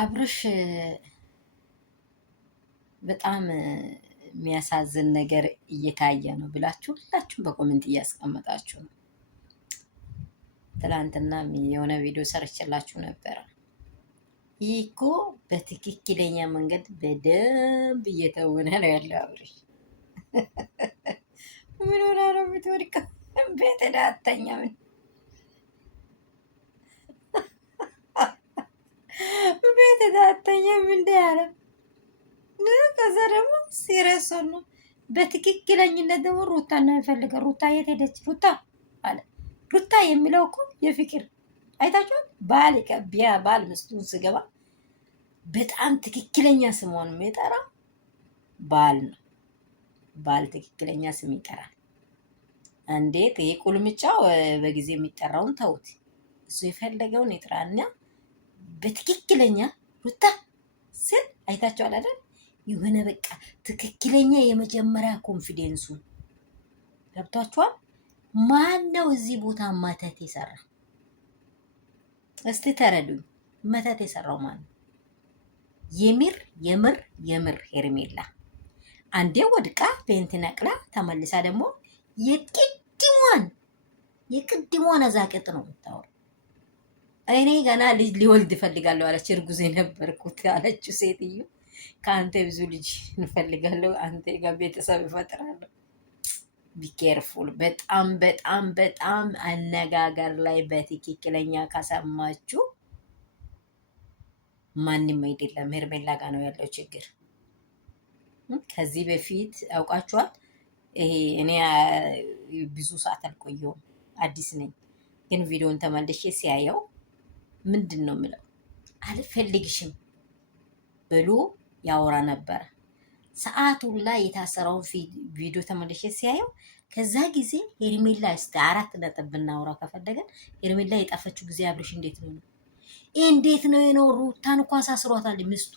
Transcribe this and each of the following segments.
አብርሽ በጣም የሚያሳዝን ነገር እየታየ ነው ብላችሁ ሁላችሁም በኮሜንት እያስቀመጣችሁ ነው። ትላንትና የሆነ ቪዲዮ ሰርችላችሁ ነበረ። ይህ እኮ በትክክለኛ መንገድ በደንብ እየተወነ ነው ያለው። አብርሽ ምን ሆና ነው የምትወድቀው? ቤት ዳተኛ ምን ቤት ዳተኛ ምን ያለ ከዛ ደግሞ ሲሪየስ ነው። በትክክለኝነት ደግሞ ሩታ ነው የሚፈልገው። ሩታ የት ሄደች? ሩታ አለ። ሩታ የሚለው እኮ የፍቅር አይታችኋል። ባል ምስቱን ስገባ በጣም ትክክለኛ ስሟን የሚጠራ ባል ነው። ባል ትክክለኛ ስም ይጠራል። እንዴት ይሄ ቁልምጫው በጊዜ የሚጠራውን ተውት። እሱ የፈለገውን ይጥራና በትክክለኛ ሩታ ስል አይታችኋል አይደል? የሆነ በቃ ትክክለኛ የመጀመሪያ ኮንፊደንሱ ገብቷችኋል። ማን ነው እዚህ ቦታ መተት የሰራ? እስቲ ተረዱኝ። መተት የሰራው ማን ነው? የምር ሄርሜላ አንዴ ወድቃ ፔንት ነቅላ ተመልሳ ደግሞ የቅድሟን አዛቅጥ ነው የምታወራው። እኔ ገና ልጅ ሊወልድ እፈልጋለሁ አለች። እርጉዝ የነበርኩት አለችው ሴትዮ። ከአንተ ብዙ ልጅ እንፈልጋለሁ፣ አንተ ጋር ቤተሰብ እፈጥራለሁ። ቢኬርፉል። በጣም አነጋገር ላይ በትክክለኛ ከሰማችሁ ማንም አይደለም ሄርሜላ ጋር ነው ያለው ችግር። ከዚህ በፊት አውቃችኋል። ይሄ እኔ ብዙ ሰዓት አልቆየውም፣ አዲስ ነኝ። ግን ቪዲዮን ተመልሼ ሲያየው ምንድን ነው የምለው አልፈልግሽም ብሎ ያወራ ነበረ። ሰዓቱን ላይ የታሰረውን ቪዲዮ ተመልሼ ሲያየው ከዛ ጊዜ ሄርሜላ እስከ 4 ነጥብ ብናወራ ከፈለገን ሄርሜላ የጠፈችው ጊዜ አብርሽ እንዴት ነው የኖሩ? ሩታን እኮ አሳስሯታል ሚስቱ።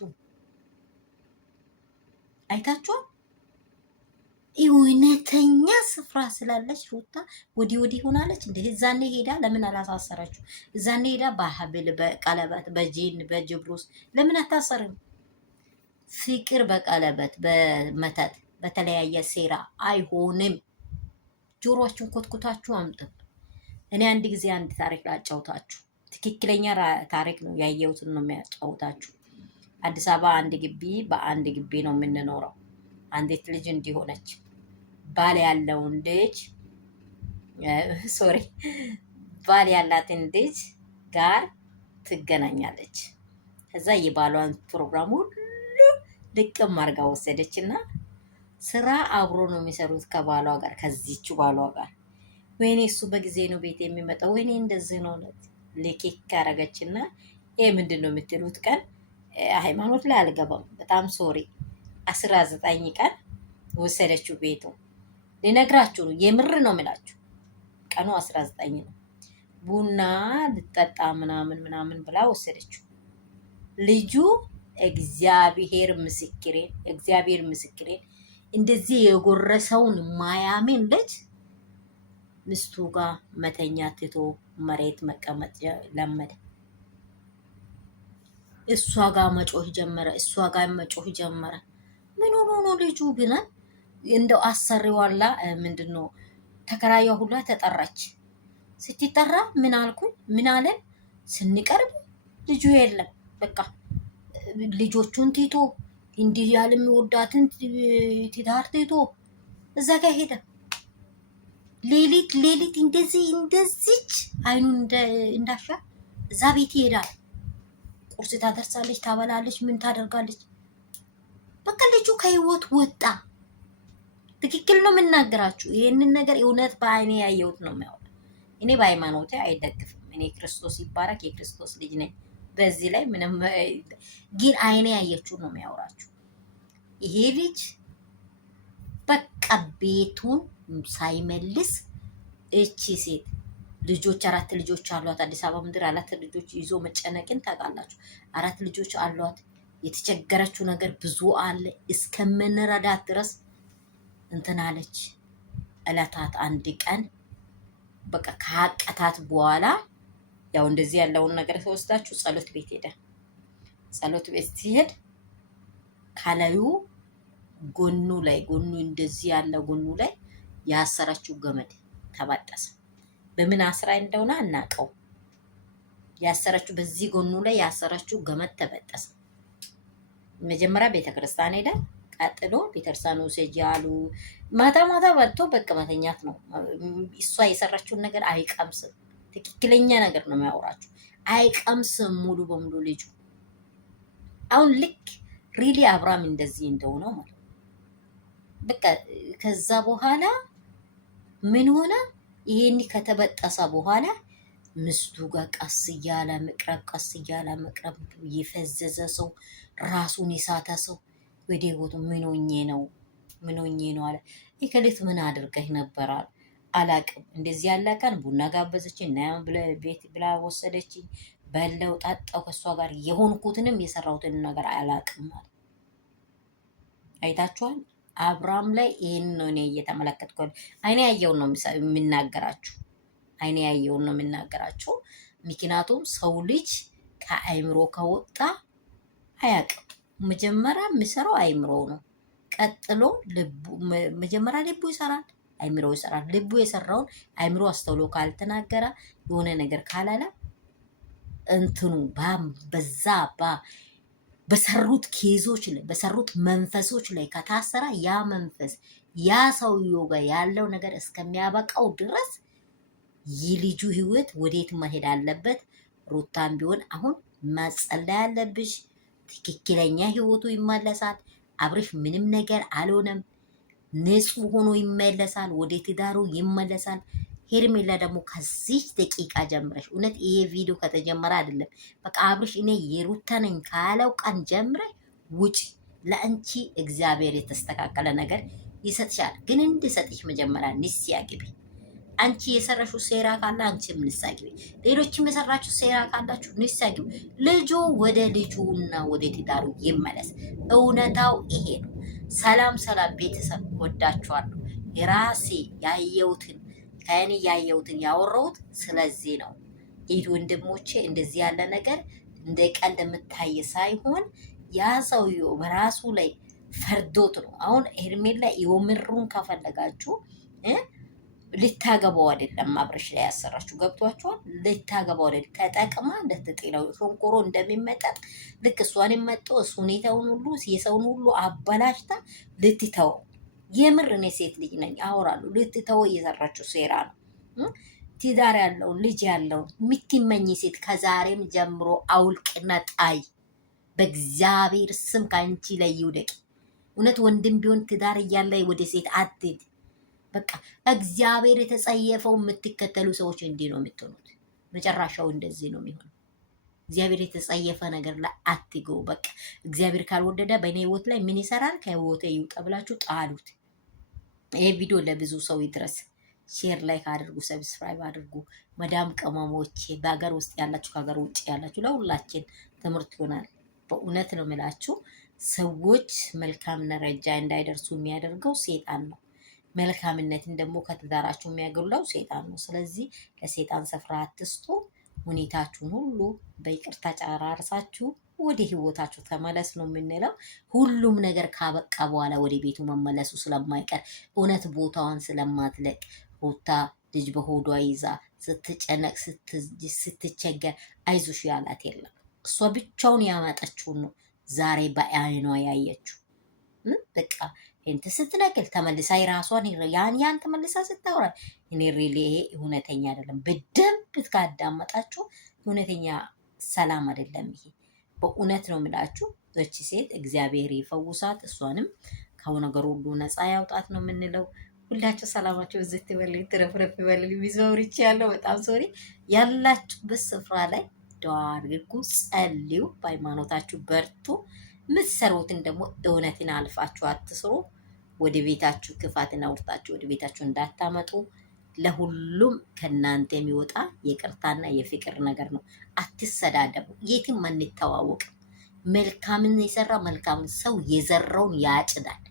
አይታችኋል። እውነተኛ ስፍራ ስላለች ሩታ ወዲህ ሆናለች። እንደ እዛኔ ሄዳ ለምን አላሳሰረችው? እዛኔ ሄዳ በሀብል በቀለበት በጂን በጅብሩስ ለምን አታሰርም? ፍቅር በቀለበት በመተት በተለያየ ሴራ አይሆንም። ጆሮአችሁን ኮትኩታችሁ አምጡ። እኔ አንድ ጊዜ አንድ ታሪክ ላጫውታችሁ። ትክክለኛ ታሪክ ነው፣ ያየሁትን ነው የሚያጫውታችሁ። አዲስ አበባ በአንድ ግቢ ነው የምንኖረው። አንዲት ልጅ እንዲሆነች ባል ያለውን ልጅ ባል ያላትን ልጅ ጋር ትገናኛለች። ከዛ የባሏን ፕሮግራም ሁሉ ልቅም አድርጋ ወሰደች እና ስራ አብሮ ነው የሚሰሩት ከባሏ ጋር ከዚቹ ባሏ ጋር። ወይኔ እሱ በጊዜ ነው ቤት የሚመጣው፣ ወይኔ እንደዚህ ነው ልኬክ ያደረገችና ይሄ ምንድን ነው የምትሉት ቀን ሃይማኖት ላይ አልገባም። በጣም ሶሪ 19 ቀን ወሰደችው ቤቱ። ልነግራችሁ ነው፣ የምር ነው የምላችሁ። ቀኑ 19 ነው። ቡና ልጠጣ ምናምን ብላ ወሰደችው። ልጁ እግዚአብሔር ምስክሬን እንደዚህ የጎረሰውን ማያምን ልጅ ምስቱ ጋር መተኛ ትቶ መሬት መቀመጥ ለመደ። እሷ ጋር መጮህ ጀመረ። ምን ሆኖ ነው ልጁ? ግን እንደው አሰሪዋላ ምንድነው ተከራዩ ሁላ ተጠራች። ስትጠራ ምን አልኩኝ? ምን አለን? ስንቀርብ ልጁ የለም። በቃ ልጆቹን ቲቶ እንዲህ ያለ የሚወዳትን ትዳር ቲቶ እዛ ጋር ሄደ። ሌሊት እንደዚች አይኑን እንዳሻ እዛ ቤት ይሄዳል። ቁርስ ታደርሳለች፣ ታበላለች፣ ምን ታደርጋለች። በቃ ልጁ ከህይወት ወጣ። ትክክል ነው የምናገራችሁ። ይህንን ነገር እውነት በአይኔ ያየሁት ነው የሚያወራ። እኔ በሃይማኖቴ አይደግፍም። እኔ ክርስቶስ ይባረክ የክርስቶስ ልጅ ነኝ። በዚህ ላይ ምንም ግን አይኔ ያየችው ነው የሚያወራችሁ። ይሄ ልጅ በቃ ቤቱን ሳይመልስ እቺ ሴት ልጆች 4 ልጆች አሏት። አዲስ አበባ ምድር 4 ልጆች ይዞ መጨነቅን ታውቃላችሁ። 4 ልጆች አሏት። የተቸገረችው ነገር ብዙ አለ። እስከምንረዳት ድረስ እንትን አለች። እለታት አንድ ቀን በቃ ከሀቀታት በኋላ ያው እንደዚህ ያለውን ነገር ተወስዳችሁ ጸሎት ቤት ሄደ። ጸሎት ቤት ሲሄድ ካላዩ ጎኑ እንደዚህ ያለ ጎኑ ላይ ያሰረችው ገመድ ተበጠሰ። በምን አስራ እንደሆነ አናውቀው። ያሰረችው በዚህ ጎኑ ላይ ያሰረችው ገመድ ተበጠሰ። መጀመሪያ ቤተክርስቲያን ሄደ። ቀጥሎ ቤተክርስቲያን ውሰጂ አሉ። ማታ ማታ በልቶ በቃ መተኛት ነው። እሷ የሰራችውን ነገር አይቀምስም። ትክክለኛ ነገር ነው የሚያወራችሁ። አይቀምስም ሙሉ በሙሉ ልጁ። አሁን ልክ ሪሊ አብርሃም እንደዚህ እንደሆነው ማለት በቃ ከዛ በኋላ ምን ሆነ? ይሄን ከተበጠሰ በኋላ ምስቱ ጋር ቀስ እያለ መቅረብ የፈዘዘ ሰው ራሱን የሳተ ሰው ወደ ህይወቱ ምን ሆኜ ነው አለ። ይከሌት ምን አድርገህ ነበራል? አላቅም። እንደዚህ ያለ ቀን ቡና ጋበዘችኝ እና ቤት ብላ ወሰደችኝ። በለው ጠጣው፣ ከሷ ጋር የሆንኩትንም የሰራሁትን ነገር አላቅም አለ። አይታችኋል? አብርሃም ላይ ይሄን ነው እኔ እየተመለከትኩ አይኔ ያየውን ነው የምናገራችሁ። ምክንያቱም ሰው ልጅ ከአይምሮ ከወጣ አያውቅም። መጀመሪያ የሚሰራው አይምሮ ነው። ቀጥሎ መጀመሪያ ልቡ ይሰራል፣ አይምሮ ይሰራል። ልቡ የሰራውን አይምሮ አስተውሎ ካልተናገረ የሆነ ነገር ካላለ እንትኑ በሰሩት ኬዞች ላይ በሰሩት መንፈሶች ላይ ከታሰረ ያ መንፈስ ያ ሰውየው ጋር ያለው ነገር እስከሚያበቃው ድረስ የልጁ ህይወት ወዴት መሄድ አለበት? ሩታም ቢሆን አሁን መጸለይ አለብሽ። ትክክለኛ ህይወቱ ይመለሳል። አብርሽ ምንም ነገር አልሆነም። ንጹህ ሆኖ ይመለሳል። ወደ ትዳሩ ይመለሳል። ሄርሜላ ደግሞ ከዚህ ደቂቃ ጀምረሽ እውነት ይሄ ቪዲዮ ከተጀመረ አይደለም በቃ አብርሽ እኔ የሩታ ነኝ ካለው ቀን ጀምረሽ ውጪ። ለአንቺ እግዚአብሔር የተስተካከለ ነገር ይሰጥሻል። ግን እንድሰጥሽ መጀመሪያ ንስያ ግቢ። አንቺ የሰራሽው ሴራ ካለ አንቺም ንስያ ግቢ። ሌሎችም የሰራችሁ ሴራ ካላችሁ ንስያ ግቢ። ልጁ ወደ ልጁና ወደ ትዳሩ ይመለስ። እውነታው ይሄ ነው። ሰላም ቤተሰብ፣ ወዳችኋለሁ። የራሴ ያየሁትን ከእኔ ያየሁትን ያወራሁት ስለዚህ ነው። ይህ ወንድሞቼ እንደዚህ ያለ ነገር እንደ ቀልድ የምታይ ሳይሆን ያ ሰውዬው በራሱ ላይ ፈርዶት ነው። አሁን ሄርሜላ የምሩን ከፈለጋችሁ ልታገባው አይደለም አብርሽ ላይ ያሰራችሁ። ገብቷችኋል? ልታገባው አይደለም። ተጠቅማ እንደተጤለው ሾንኮሮ እንደሚመጠጥ ልክ እሷን መጦ እሱ ሁኔታውን ሁሉ የሰውን ሁሉ አበላሽታ ልትተው። የምር እኔ ሴት ልጅ ነኝ አወራለሁ። ልትተው እየሰራችሁ ሴራ ነው። ትዳር ያለውን ልጅ ያለውን የምትመኝ ሴት ከዛሬም ጀምሮ አውልቅና ጣይ። በእግዚአብሔር ስም ከአንቺ ላይ ይውደቅ። እውነት ወንድም ቢሆን ትዳር እያለ ወደ ሴት አትሄድ። በቃ እግዚአብሔር የተጸየፈው የምትከተሉ ሰዎች እንዲህ ነው የምትሆኑት። መጨረሻው እንደዚህ ነው የሚሆነው። እግዚአብሔር የተጸየፈ ነገር ላይ አትገቡ። በቃ እግዚአብሔር ካልወደደ በእኔ ህይወት ላይ ምን ይሰራል? ከህይወቴ ይውጣ ብላችሁ ጣሉት። ይሄ ቪዲዮ ለብዙ ሰው ይድረስ። ሼር ላይክ አድርጉ፣ ሰብስክራይብ አድርጉ። መዳም ቅመሞቼ በሀገር ውስጥ ያላችሁ ከሀገር ውጭ ያላችሁ ለሁላችን ትምህርት ይሆናል። በእውነት ነው የምላችሁ። ሰዎች መልካም ደረጃ እንዳይደርሱ የሚያደርገው ሴጣን ነው። መልካምነትን ደግሞ ከትዳራችሁ የሚያገላው ሴጣን ነው። ስለዚህ ለሴጣን ስፍራ አትስጡ። ሁኔታችሁን ሁሉ በይቅርታ ጨራርሳችሁ ወደ ህይወታችሁ ተመለስ ነው የምንለው። ሁሉም ነገር ካበቃ በኋላ ወደ ቤቱ መመለሱ ስለማይቀር እውነት ቦታዋን ስለማትለቅ ሩታ ልጅ በሆዷ ይዛ ስትጨነቅ ስትቸገር አይዞሽ ያላት የለም። እሷ ብቻውን ያመጣችውን ነው ዛሬ በአይኗ ያየችው። በቃ እንት ስትነግል ተመልሳ የራሷን ያን ተመልሳ ስታወራ እኔ ሪሊ ይሄ እውነተኛ አይደለም። በደንብ ካዳመጣችሁ እውነተኛ ሰላም አይደለም ይሄ። በእውነት ነው የምላችሁ። እቺ ሴት እግዚአብሔር ይፈውሳት፣ እሷንም ከነገር ሁሉ ነፃ ያውጣት ነው የምንለው። ሁላችሁ ሰላማችሁ እዚህ ትበልኝ ትረፍረፍ ይበልኝ። ቢዘውርች ያለው በጣም ሶሪ። ያላችሁበት ስፍራ ላይ ዱዓ አድርጉ፣ ጸልዩ፣ በሃይማኖታችሁ በርቱ። ምትሰሩትን ደግሞ እውነትን አልፋችሁ አትስሩ። ወደ ቤታችሁ ክፋትን አውርታችሁ ወደ ቤታችሁ እንዳታመጡ። ለሁሉም ከእናንተ የሚወጣ የቅርታና የፍቅር ነገር ነው። አትሰዳደቡ። የትም አንተዋወቅ። መልካምን የሰራ መልካምን ሰው የዘራውን ያጭዳል።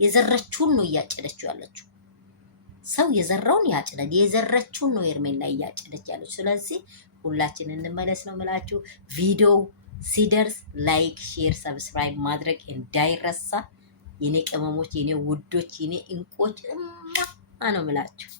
የዘረችውን ነው እያጨደችው ያለችው። ሰው የዘራውን ያጭዳል። የዘረችውን ነው ሄርሜላ እያጨደች ያለችው። ስለዚህ ሁላችን እንመለስ ነው የምላችሁ። ቪዲዮ ሲደርስ ላይክ፣ ሼር፣ ሰብስክራይብ ማድረግ እንዳይረሳ። የኔ ቅመሞች፣ የኔ ውዶች፣ የኔ እንቆች ነው ምላችሁ።